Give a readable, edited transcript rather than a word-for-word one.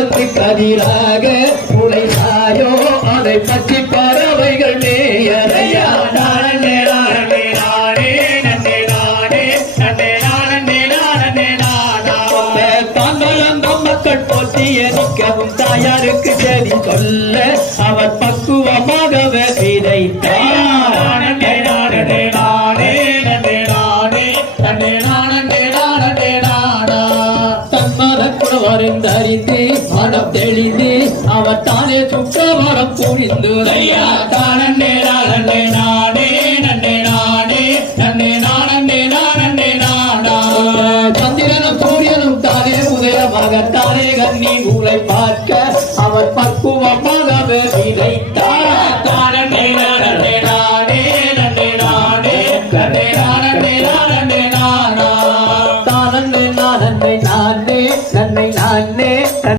நிறத்து கதிராக உழைத்தாயோ அதை பற்றி பறவைகள் மேயறையா மக்கள் போட்டிய நிற்கவும் தாயாருக்கு சரி சொல்ல அவர் பக்குவமாகவே விதைத்தார். அறிந்து மனம் தெளிந்து அவர் தானே சுற்றவரம் புரிந்து சந்திரனும் சூரியனும் தானே உதயமாக தானே கண்ணி ஊரை பார்க்க அவர் பக்குவமாக விதைத்தார்.